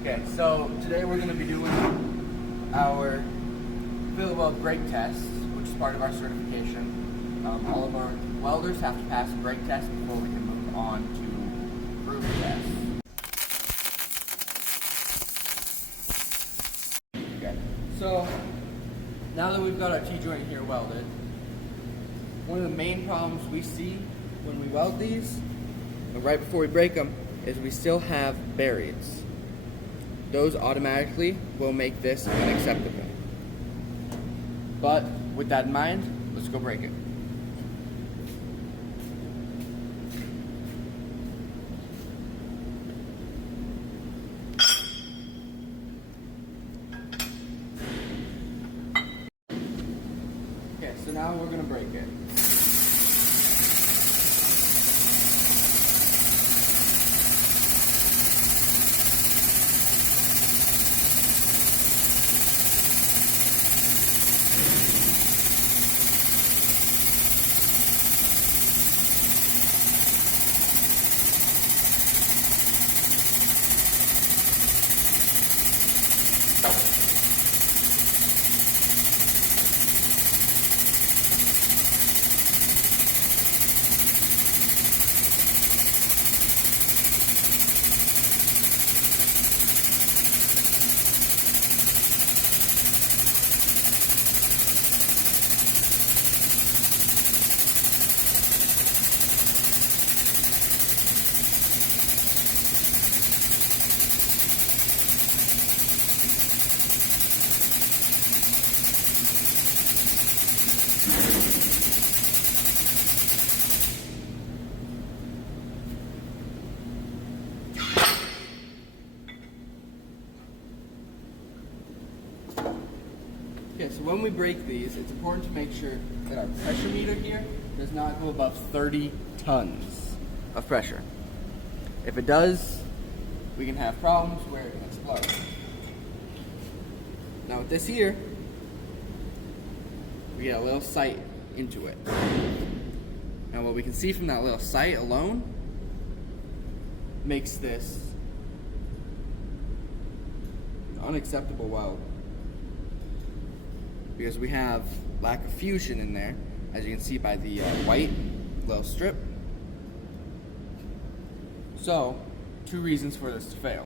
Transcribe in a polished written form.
Okay, so today we're going to be doing our field weld brake test, which is part of our certification. All of our welders have to pass a brake test before we can move on to proof test. Okay, so now that we've got our T-joint here welded, one of the main problems we see when we weld these, right before we break them, is we still have burieds. Those automatically will make this unacceptable. But with that in mind, let's go break it. Okay, so now we're going to break it. Okay, so when we break these, it's important to make sure that our pressure meter here does not go above 30 tons of pressure. If it does, we can have problems where it can explode. Now with this here, we get a little sight into it. Now what we can see from that little sight alone makes this an unacceptable weld, because we have lack of fusion in there, as you can see by the white little strip. So, 2 reasons for this to fail.